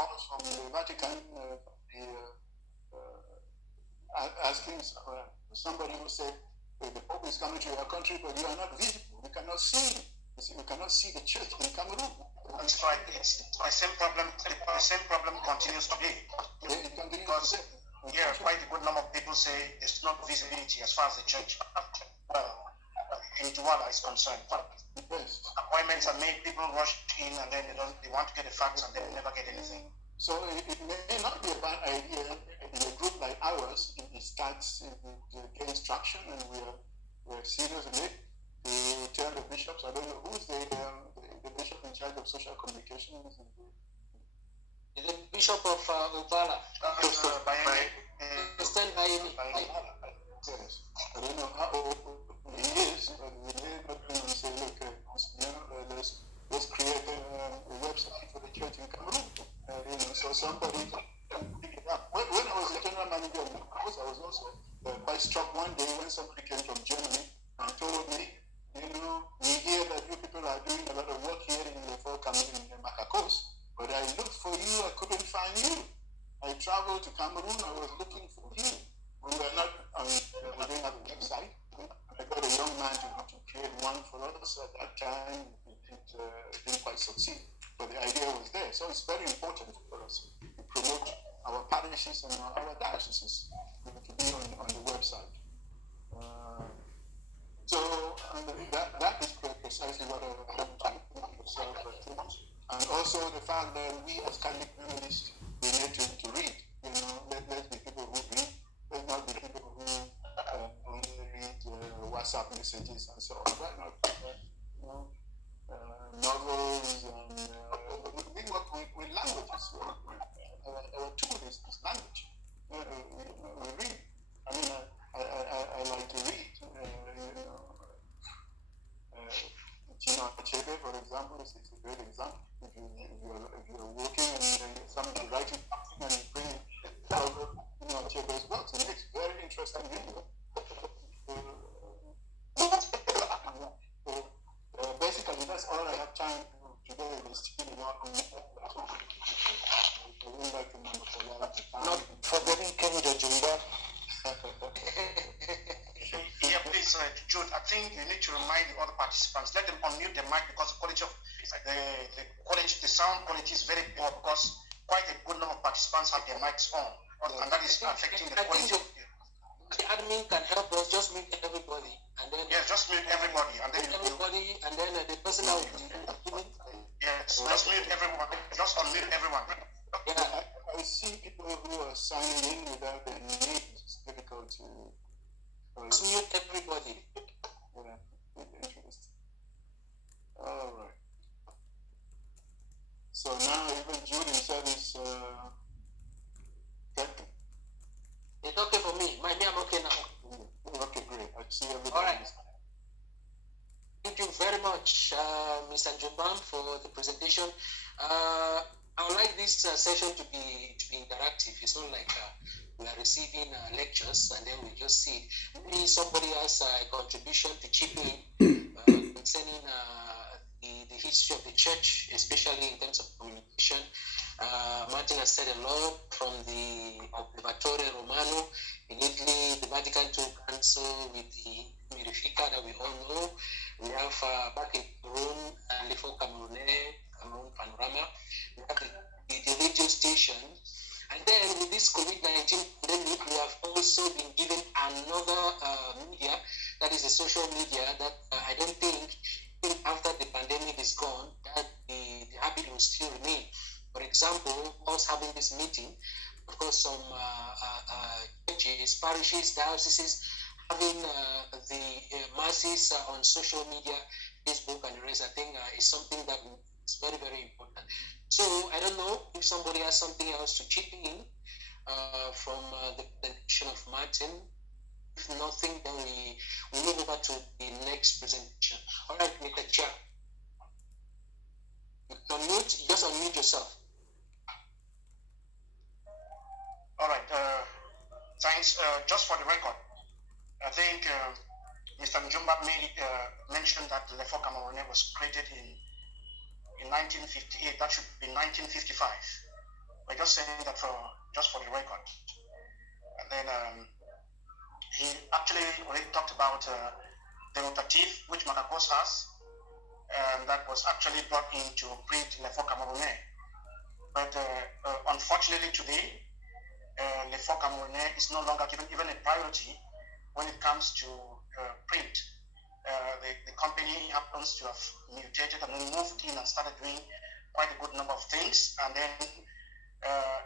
calls from the Vatican asking somebody who said, the Pope is coming to your country, but you are not visible. We cannot see you. We cannot see the church in Cameroon. That's right. It's the same problem. The same problem continues today. It continues because today. Yeah, quite a good number of people say there's no visibility as far as the church, in Douala is concerned. Yes. Appointments are made, people rush in, and then they want to get the facts, and they never get anything. So it may not be a bad idea in a group like ours. It starts to gain traction, and we're serious in it. To tell the bishops, I don't know who's the bishop in charge of social communications. The Bishop of Douala. Yes. I don't know how old he is, but we may say, look, let's create a website for the church in Cameroon. So somebody can pick it up. When I was the general manager of the house, I was also quite struck one day when somebody came from Germany and told me, we hear that you people are doing a lot of work here in Cameroon, in Macacos, but I looked for you, I couldn't find you. I traveled to Cameroon, I was looking for you. We didn't have a website. I got a young man to create one for us at that time. It didn't quite succeed, but the idea was there. So it's very important for us to promote our parishes and our dioceses to be on the website. So that is precisely what I want to do. And also the fact that we as Catholic feminists, we need to read. Let's be people who read. Let's not be people who only read WhatsApp messages and so on. Why not? Novels and we work with languages. Our tool is language. We read. I mean, I like to read. Chino Achebe, for example, is a great example. If you're working and somebody writing something and you bring it, Achebe's works, it makes very interesting video. Basically, that's all I have time today. Is not forgetting Kevin Juda. Yeah, please, Jude, I think you need to remind the other participants, let them unmute the mic because the quality of the sound quality is very poor because quite a good number of participants have their mics on, and that is affecting the quality of the admin can help us just mute everybody, and then just mute everybody, and then the person that will just mute everyone, just unmute everyone. Yeah, I see people who are signing in without their names. It's difficult to just mute everybody. Yeah, interesting. All right. So now even Jude himself is correct. It's okay for me. I'm okay now. Okay, great. I see everybody. All right. Thank you very much, Mr. Jumbam, for the presentation. I would like this session to be interactive. It's not like we are receiving lectures and then we just see. Maybe somebody has a contribution to chip in concerning the history of the church, especially in terms of communication. Martin has said a lot from the Observatorio Romano in Italy, the Vatican II Council with the Wirnkar that we all know. We have back in Cameroon, Lekelefac Cameroon Panorama. We have the radio station. And then with this COVID-19 pandemic, we have also been given another media, that is the social media, that I don't think even after the pandemic is gone, that the habit will still remain. For example, us having this meeting, of course, some churches, parishes, dioceses, having the masses on social media, Facebook and the rest, I think is something that is very, very important. So I don't know if somebody has something else to chip in from the presentation of Martin. If nothing, then we move over to the next presentation. All right, Mr. Chair. Just unmute yourself. All right. Thanks. Just for the record, I think Mr. Jumbam mentioned that Lekelefac Cameroon was created in 1958. That should be 1955. We're just saying that just for the record. And then he actually already talked about the rotative, which Macacos has, and that was actually brought into print Lekelefac Cameroonais. But unfortunately today, Lekelefac Cameroonais is no longer given even a priority when it comes to print. The company happens to have mutated and moved in and started doing quite a good number of things. And then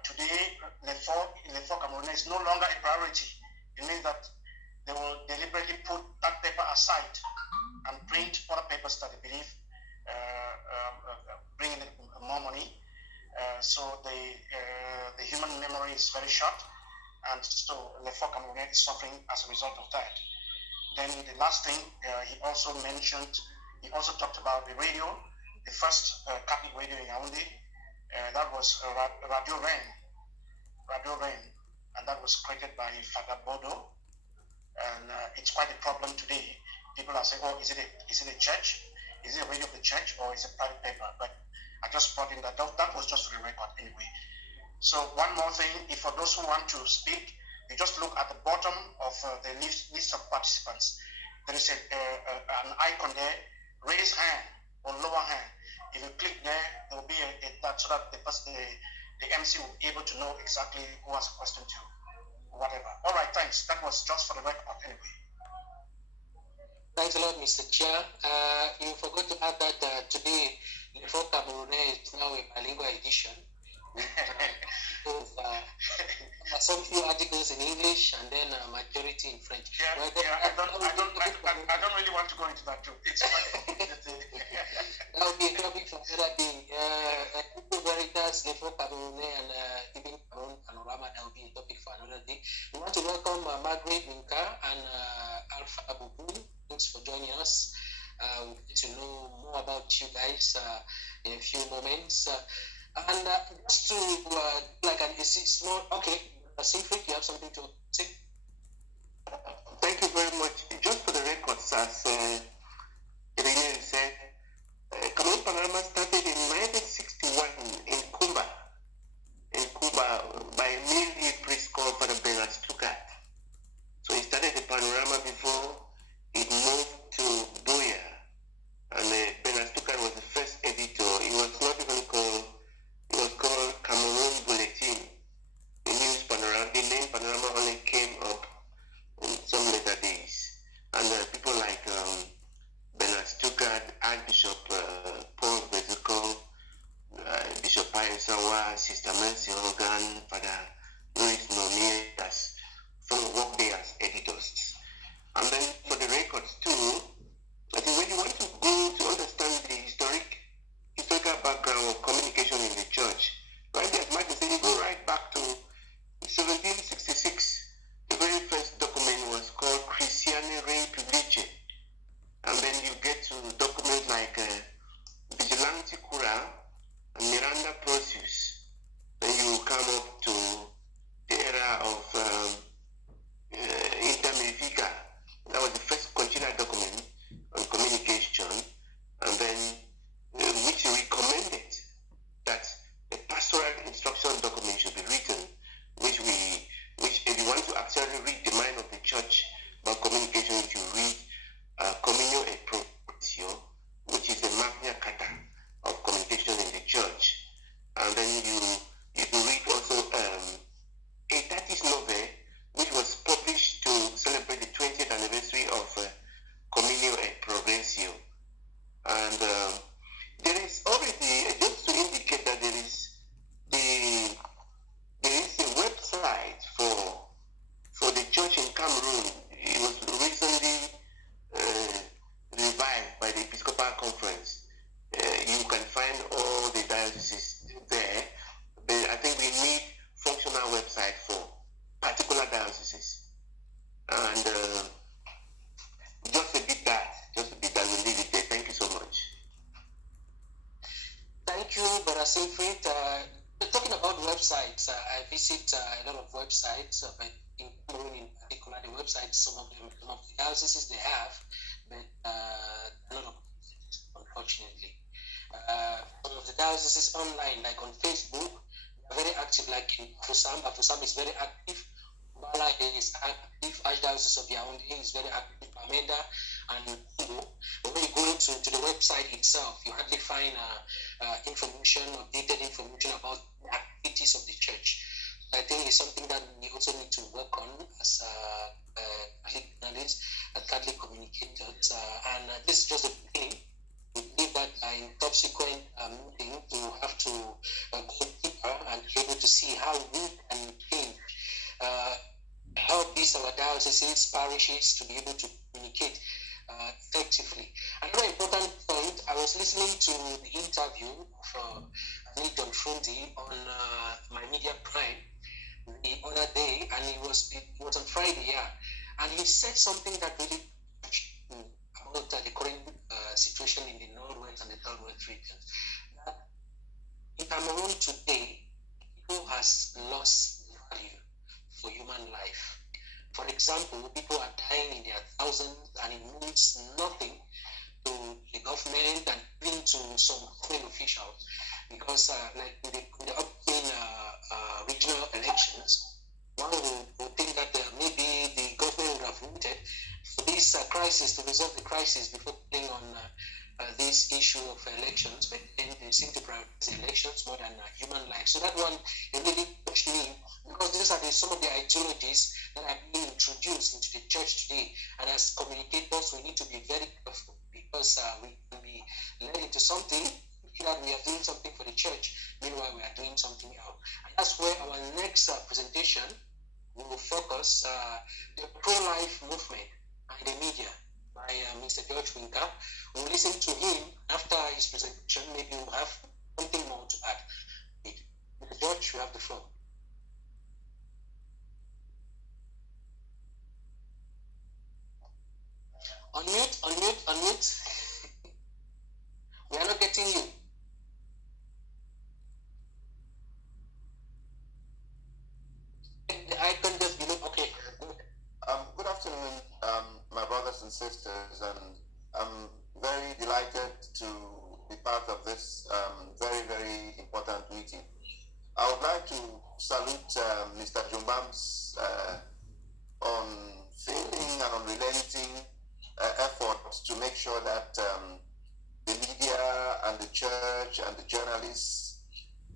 today, Lekelefac Cameroonais is no longer a priority. It means that they will deliberately put that paper aside and print other papers that they believe bring in more money. So the human memory is very short, and so Lekelefac Cameroonais is suffering as a result of that. Then the last thing he also talked about the radio, the first Catholic radio in Yaoundé, that was Radio Rain, and that was created by Father Bodo, and it's quite a problem today. People are saying, oh, is it a church? Is it a radio of the church, or is it a private paper? But I just brought in that was just for the record anyway. So one more thing, if for those who want to speak, you just look at the bottom of the list of participants. There is an icon there, raise hand or lower hand. If you click there, there will be that so that the MC will be able to know exactly who has a question to, whatever. All right, thanks. That was just for the record anyway. Thanks a lot, Mr. Chair. You forgot to add that today, Lekelefac Cameroonais is now a bilingual edition. Some few articles in English and then a majority in French. I don't really want to go into that too. It's fine. That would be a topic for another day. Veritas, Lekelefac Cameroonais, and even Cameroon Panorama, that would be a topic for another day. We want to welcome Margaret Wirnkar and Alpha Abubu. Thanks for joining us. We'll get to know more about you guys in a few moments. And just to like an small, okay, Singfred, you have something to say? Thank you very much. Just for the records, as Irene said, Cameroon Panorama started in 1961 in Cuba by a military priest called Father Bernard Fonlon. So he started the Panorama before it moved to Buya, and Bernard Fonlon was the first editor. It was not even called. It was called Cameroon Bulletin. The name Panorama only came up in some later days. And people like Bernard Fonlon, Archbishop Paul Bezuko, Bishop Pius Sawa, Sister Mercy Hogan, Father Louis Nomias, some work there as editors. And then for the records too, I think when you want to go to understand the historical background of communication in the church, right there, as Michael said, you go right back to 1766. The very first document was called Christiane Rei Publice. And then you get to documents like Vigilante Cura and Miranda Procius. Then you come up to the era of Inter Mirifica. That was the first continual document on communication. And then which recommended that a pastoral instruction document should be written, which if you want to actually read the mind of the church about communication, you read Communio et Procio, which is the Magna Carta of communication in the church. And then you read also Aetatis Novae, which was published to celebrate the 20th anniversary of Communio et Progressio. And there is already, just to indicate that there is a website for the church in Cameroon. It was recently revived by the Episcopal Conference. You can find all the dioceses there, but I think we need functional website for particular dioceses. And just a bit that, we'll leave it there. Thank you so much. Thank you, Brother Singfred. Talking about websites, I visit a lot of websites, but in Cameroon in particular, the websites, some of the dioceses they have, but a lot of unfortunately. Some of the dioceses online, like on Facebook, are very active active, like in Afusam. Afusam is very active. Bala is active. Archdiocese of Yaoundé is very active. Bamenda and Congo. But when you go into the website itself, you hardly find information, updated information about the activities of the church. I think it's something that we also need to work on as Catholic journalists and Catholic communicators. And this is just the beginning. We believe that in subsequent meetings, we will have to go deeper and be able to see how we can change, help these our dioceses, parishes to be able to communicate effectively. Another important point, I was listening to the interview of John Frundi on My Media Prime the other day, and it was on Friday, yeah, and he said something that really touched me about the current situation in the Northwest and the Southwest regions. That in Cameroon today, people has lost value for human life. For example, people are dying in their thousands, and it means nothing to the government and even to some government officials, because like with the upcoming regional elections, one would think that maybe the government would have voted for this crisis, to resolve the crisis before putting on this issue of elections, but then they seem to prioritize the elections more than human life. So that one, it really touched me, because these are some of the ideologies that are being introduced into the church today. And as communicators, we need to be very careful, because we can be led into something that we are doing something for the church, meanwhile we are doing something else. And that's where our next presentation will focus, the pro-life movement and the media by Mr. George Wirnkar. We'll listen to him. After his presentation, maybe we'll have something more to add. Mr. George, you have the floor. Unmute. We are not getting you. The icon just below. Okay. Good afternoon, my brothers and sisters, and I'm very delighted to be part of this very, very important meeting. I would like to salute Mr. Jumbam's unfailing and unrelenting efforts to make sure that the media and the church and the journalists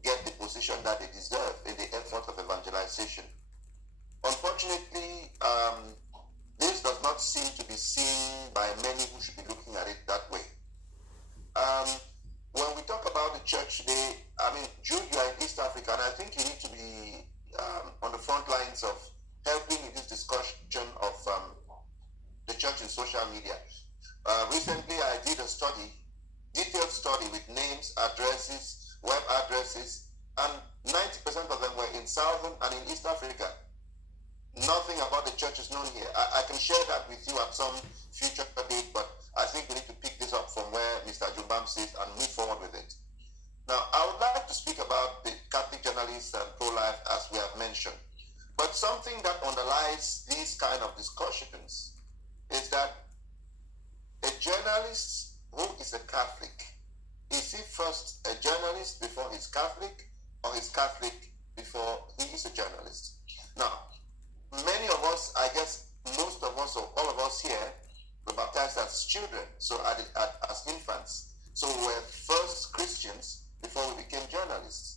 get the position that they deserve in the effort of evangelization. Unfortunately, this does not seem to be seen by many who should be looking at it that way. When we talk about the church today, I mean, Jude, you are in East Africa, and I think you need to be on the front lines of helping in this discussion of the church in social media. Recently, I did a detailed study with names, addresses, web addresses, and 90% of them were in Southern and in East Africa. Nothing about the church is known here. I can share that with you at some future date, but I think we need to pick this up from where Mr. Jumbam says and move forward with it. Now, I would like to speak about the Catholic journalists and pro-life, as we have mentioned. But something that underlies these kind of discussions is that a journalist who is a Catholic, is he first a journalist before he's Catholic, or is Catholic before he is a journalist? Now, many of us, I guess most of us, or all of us here, were baptized as children, so as infants. So we were first Christians before we became journalists.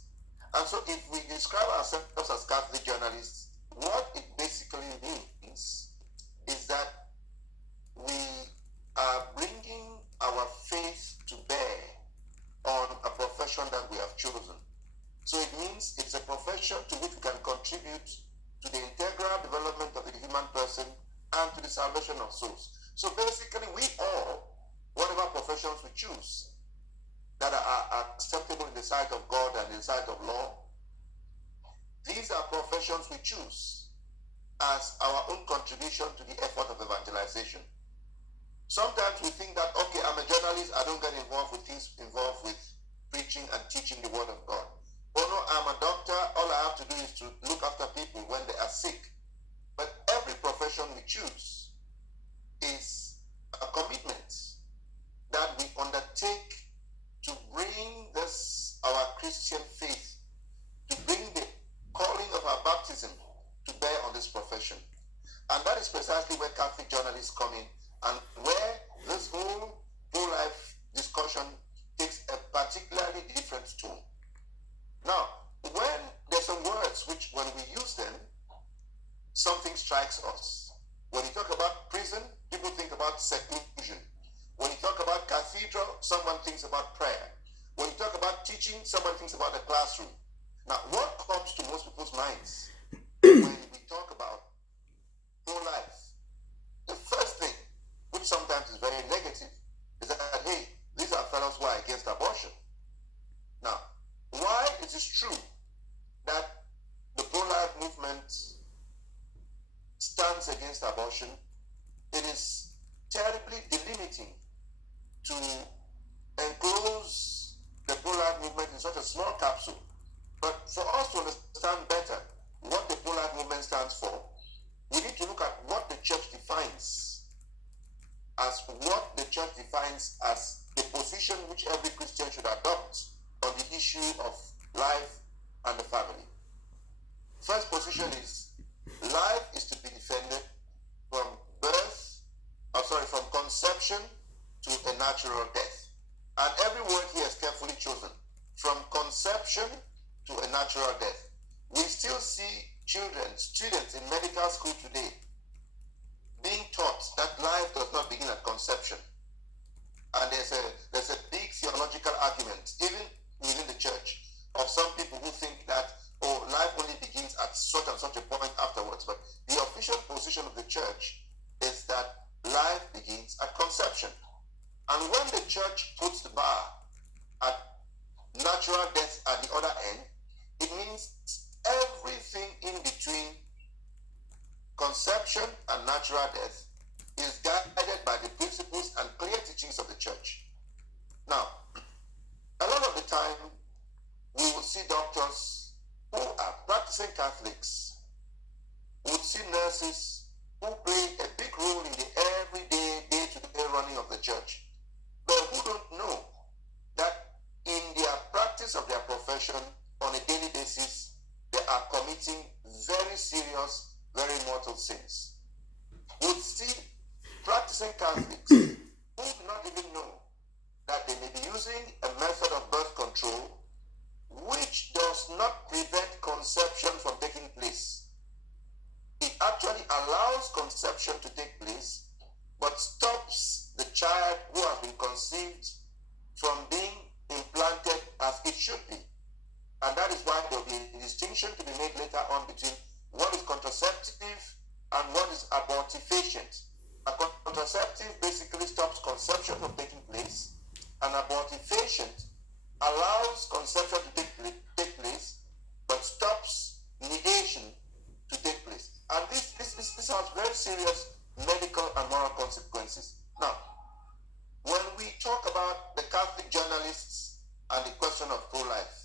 And so if we describe ourselves as Catholic journalists, what it basically means is that we are bringing our faith to bear on a profession that we have chosen. So it means it's a profession to which we can contribute to the integral development of the human person and to the salvation of souls. So basically, we all, whatever professions we choose that are acceptable in the sight of God and in the sight of law, these are professions we choose as our own contribution to the effort of evangelization. Sometimes we think that, okay, I'm a journalist, I don't get involved with things involved with preaching and teaching the word of God. Oh no, I'm a doctor, all I have to do is to look after people when they are sick. But every profession we choose is a commitment that we undertake to bring this, our Christian faith, to bring the profession. And that is precisely where Catholic journalists come in, and where this whole pro-life discussion takes a particularly different tone. Now, when there's some words which, when we use them, something strikes us. When you talk about prison, people think about seclusion. When you talk about cathedral, someone thinks about prayer. When you talk about teaching, someone thinks about the classroom. Now, what comes to most people's minds when we talk about pro-life? The first thing, which sometimes is very negative, is that, hey, these are fellows who are against abortion. Now, why it is true that the pro-life movement stands against abortion, it is terribly delimiting to enclose the pro-life movement in such a small capsule. But for us to understand better what the pro-life movement stands for, we need to look at what the church defines as the position which every Christian should adopt on the issue of life and the family. First position is life is to be defended from from conception to a natural death. And every word here is carefully chosen. From conception to a natural death. We still see children, students in medical school today being taught that life does not begin at conception. And there's a big theological argument, even within the church, of some people who think that, oh, life only begins at such and such a point afterwards. But the official position of the church is that life begins at conception. And when the church puts the bar at natural death at the other end, it means everything in between conception and natural death is guided by the principles and clear teachings of the church. Now, a lot of the time, we will see doctors who are practicing Catholics, we would see nurses who play a big role in the everyday, day-to-day running of the church, but who don't know that in their practice of their profession on a daily basis, they are committing very serious, very mortal sins. We'd see practicing Catholics who do not even know that they may be using a method of birth control which does not prevent conception from taking place. It actually allows conception to take place, but stops the child who has been conceived from being implanted as it should be. And that is why there will be a distinction to be made later on between what is contraceptive and what is abortifacient. A contraceptive basically stops conception from taking place, and abortifacient allows conception to take place, but stops negation to take place. And this has very serious medical and moral consequences. Now, when we talk about the Catholic journalists and the question of pro-life,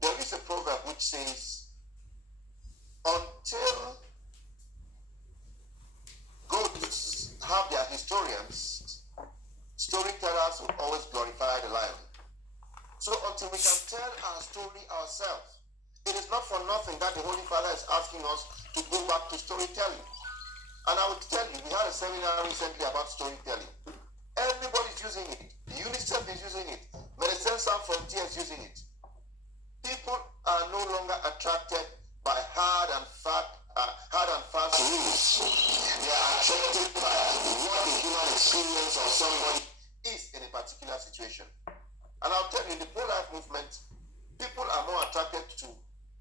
there is a proverb which says, until goats have their historians, storytellers will always glorify the lion. So until we can tell our story ourselves, it is not for nothing that the Holy Father is asking us to go back to storytelling. And I will tell you, we had a seminar recently about storytelling. Everybody's using it. The UNICEF is using it. Medecins Sans Frontières is using it. People are no longer attracted by hard and fast rules. They are attracted by what the human experience of somebody is in a particular situation. And I'll tell you, in the pro-life movement, people are more attracted to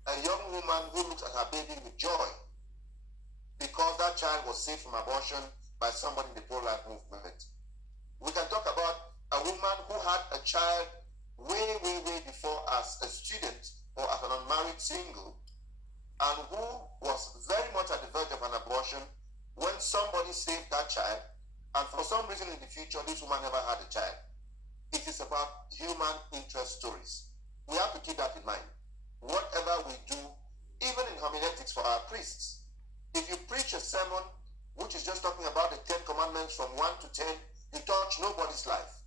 a young woman who looks at her baby with joy because that child was saved from abortion by somebody in the pro-life movement. We can talk about a woman who had a child way before as a student or as an unmarried single, and who was very much at the verge of an abortion when somebody saved that child, and for some reason in the future, this woman never had a child. It is about human interest stories. We have to keep that in mind. Whatever we do, even in homiletics for our priests, if you preach a sermon which is just talking about the 10 commandments from 1 to 10, you touch nobody's life.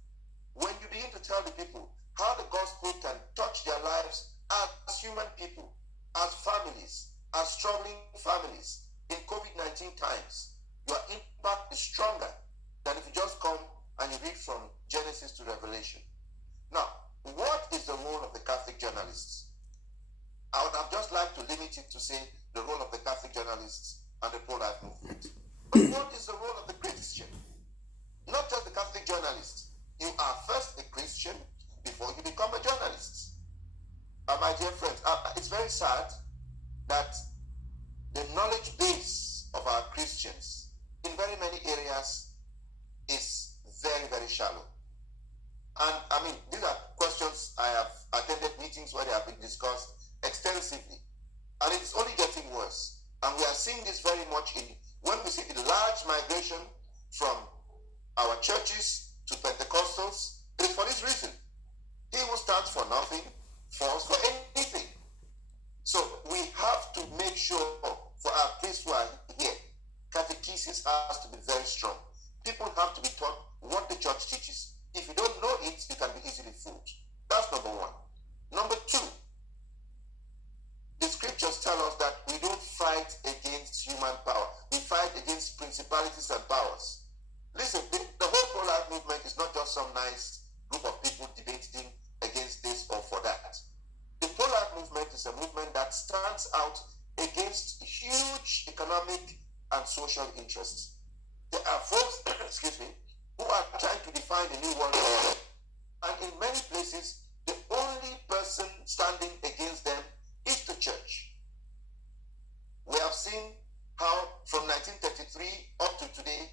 When you begin to tell the people how the gospel can touch their lives as human people, as families, as struggling families, in COVID-19 times, your impact is stronger than if you just come and you read from Genesis to Revelation. Now, what is the role of the Catholic journalists? I would have just liked to limit it to say the role of the Catholic journalists and the pro-life movement. But what is the role of the Christian? Not just the Catholic journalists. You are first a Christian before you become a journalist. My dear friends, it's very sad that the knowledge base of our Christians in very many areas is very, very shallow. And I mean, these are questions I have attended meetings where they have been discussed extensively. And it's only getting worse. And we are seeing this very much when we see the large migration from our churches to Pentecostals. It is for this reason. He who stands for nothing falls for anything. So we have to make sure for our priests who are here, catechesis has to be very strong. People have to be taught what the church teaches. If you don't know it, you can be easily fooled. That's number one. Number two, the scriptures tell us that we don't fight against human power. We fight against principalities and powers. Listen, the whole pro-life movement is not just some nice group of people debating against this or for that. The pro-life movement is a movement that stands out against huge economic and social interests. There are folks, excuse me, who are trying to define a new world order. And in many places, the only person standing against them is the church. We have seen how from 1933 up to today,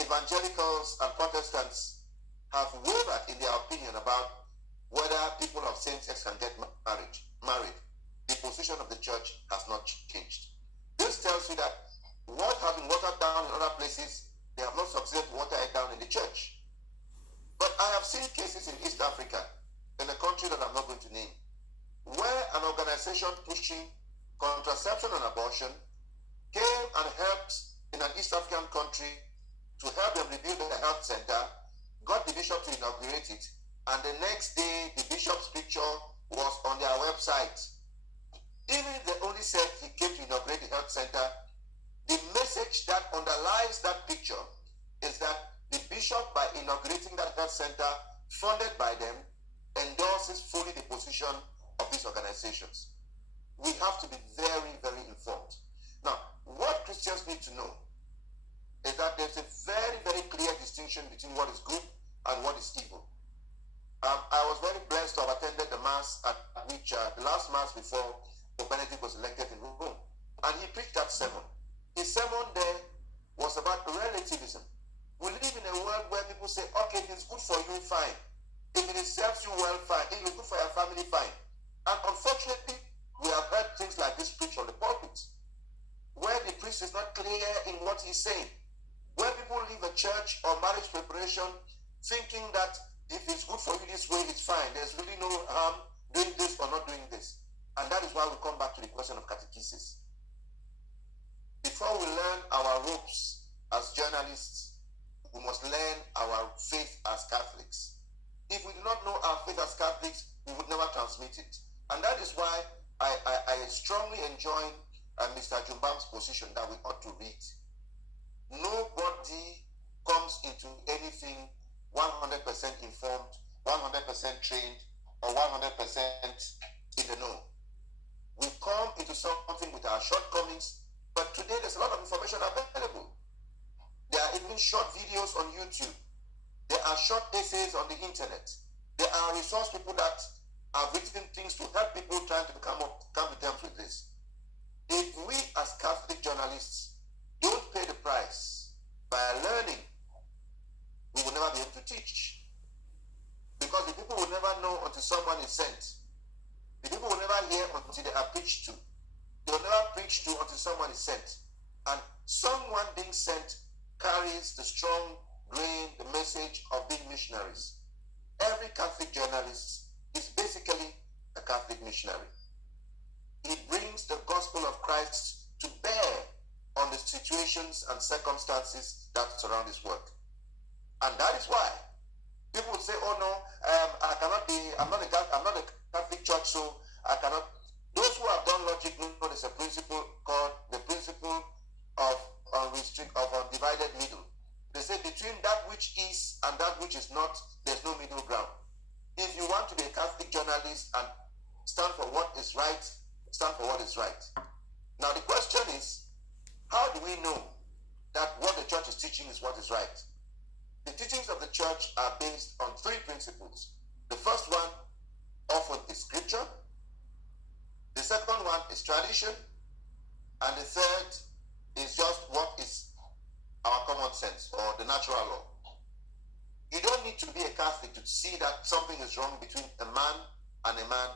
evangelicals and Protestants have wavered in their opinion about whether people of same sex can get married. The position of the church has not changed. This tells you that what has been watered down in other places, they have not succeeded to water it down in the church. But I have seen cases in East Africa, in a country that I'm not going to name, where an organization pushing contraception and abortion came and helped in an East African country to help them rebuild the health center, got the bishop to inaugurate it, and the next day the bishop's picture was on their website. Even if they only said he came to inaugurate the health center, the message that underlies that picture is that the bishop, by inaugurating that health center funded by them, endorses fully the position of these organizations. We have to be very, very informed. Now, what Christians need to know is that there's a very, very clear distinction between what is good and what is evil. I was very blessed to have attended the mass at which the last mass before Pope Benedict was elected in Rome, and he preached that sermon. His sermon there was about relativism. We live in a world where people say, okay, if it's good for you, fine. If it serves you well, fine. If it's good for your family, fine. And unfortunately, we have heard things like this preached on the pulpit, where the priest is not clear in what he's saying, where people leave a church or marriage preparation thinking that if it's good for you this way, it's fine. There's really no harm doing this or not doing this. And that is why we come back to the question of catechesis. Before we learn our ropes as journalists, we must learn our faith as Catholics. If we do not know our faith as Catholics, we would never transmit it. And that is why I strongly enjoin Mr. Jumbam's position that we ought to read. Nobody comes into anything 100% informed, 100% trained, or 100% in the know. We come into something with our shortcomings, but today there's a lot of information available. There are even short videos on YouTube. There are short essays on the internet. There are resource people that have written things to help people trying to come to terms with this. If we as Catholic journalists don't pay the price by learning, we will never be able to teach. Because the people will never know until someone is sent. The people will never hear until they are preached to. They will never preach to until someone is sent. And someone being sent carries the strong grain, the message of being missionaries. Every Catholic journalist is basically a Catholic missionary. He brings the gospel of Christ to bear on the situations and circumstances that surround his work. And that is why people say, oh no, I'm not a Catholic church, so I cannot. Those who have done logic know there's a principle called the principle divided middle. They say between that which is and that which is not, there's no middle ground. If you want to be a Catholic journalist and stand for what is right, stand for what is right. Now the question is, how do we know that what the church is teaching is what is right? The teachings of the church are based on three principles. The first one often is scripture. The second one is tradition. And the third is just what is our common sense or the natural law. You don't need to be a Catholic to see that something is wrong between a man and a man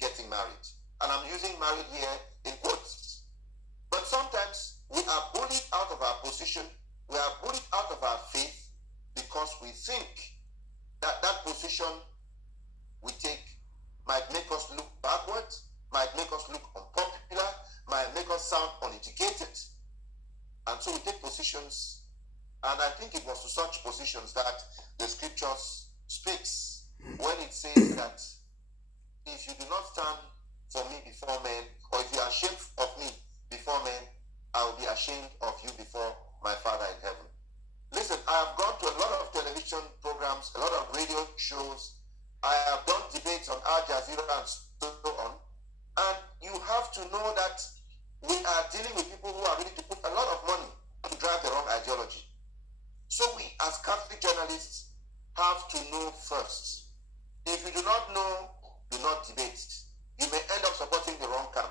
getting married. And I'm using married here in quotes. But sometimes we are bullied out of our position, we are bullied out of our faith because we think that that position we take might make us look backward, might make us look unpopular, might make us sound uneducated. And so we take positions, and I think it was to such positions that the scriptures speaks when it says that if you do not stand for me before men, or if you are ashamed of me before men, I will be ashamed of you before my Father in heaven. Listen, I have gone to a lot of television programs, a lot of radio shows. I have done debates on Al Jazeera and so on. And you have to know that we are dealing with people who are ready to put a lot of money to drive the wrong ideology. So we, as Catholic journalists, have to know first. If you do not know, do not debate. You may end up supporting the wrong camp.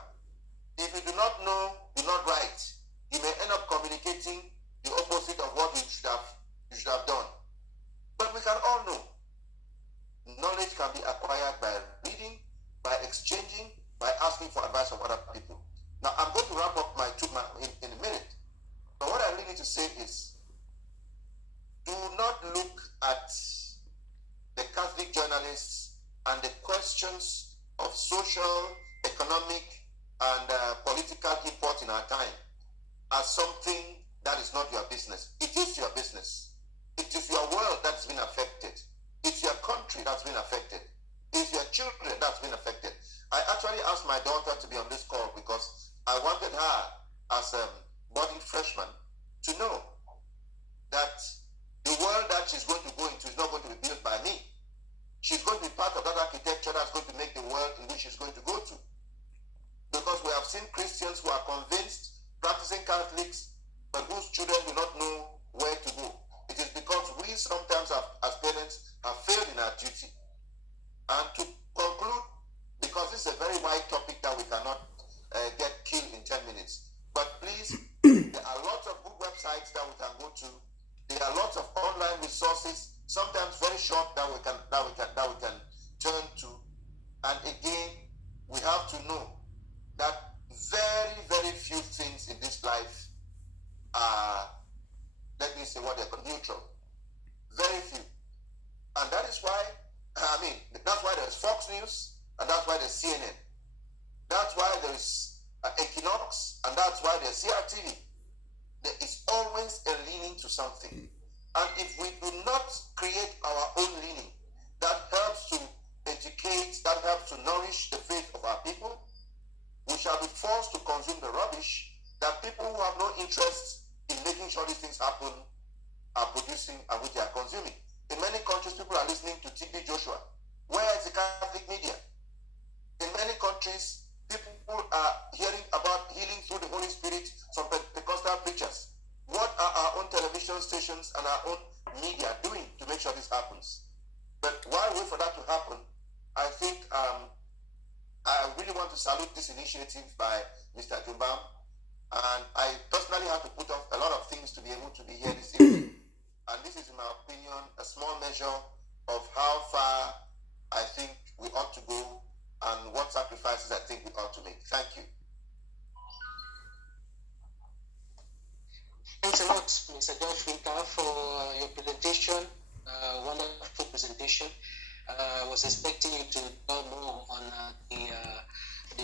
If you do not know, do not write. You may end up communicating the opposite of what you should have done. But we can all know knowledge can be acquired by reading, by exchanging, by asking for advice from other people. Now, I'm going to wrap up my in a minute. But what I really need to say is, do not look at the Catholic journalists and the questions of social, economic, and political import in our time as something that is not your business. It is your business. It is your world that's been affected. It's your country that's been affected. It's your children that's been affected. I actually asked my daughter to be on this call because I wanted her, as a budding freshman, to know that the world that she's going to go into is not going to be built by me. She's going to be part of that architecture that's going to make the world in which she's going to go to. Because we have seen Christians who are convinced, practicing Catholics, but whose children do not know where to go. It is because we sometimes, as parents, have failed in our duty. And to conclude, because this is a very wide topic that we cannot get killed in 10 minutes. But please, there are lots of good websites that we can go to. There are lots of online resources, sometimes very short, that we can turn to. And again, we have to know that very, very few things in this life are, let me say what they're called, neutral. Very few. And that is why, that's why there's Fox News, and that's why there's CNN. That's why there's Equinox, and that's why there's CRTV. There is always a leaning to something. And if we do not create our own leaning, that helps to educate, that helps to nourish the faith of our people, we shall be forced to consume the rubbish that people who have no interest in making sure these things happen are producing and which they are consuming. In many countries, people are listening to TB Joshua. Where is the Catholic media? In many countries, people are hearing about healing through the Holy Spirit from Pentecostal preachers. What are our own television stations and our own media doing to make sure this happens? But while we wait for that to happen, I think I really want to salute this initiative by Mr. Jumbam. And I personally have to put off a lot of things to be able to be here this evening. And this is, in my opinion, a small measure of how far I think we ought to go and what sacrifices I think we ought to make. Thank you. Thanks a lot, Mr. George Wirnkar, for your presentation. Wonderful presentation. I was expecting you to talk more on the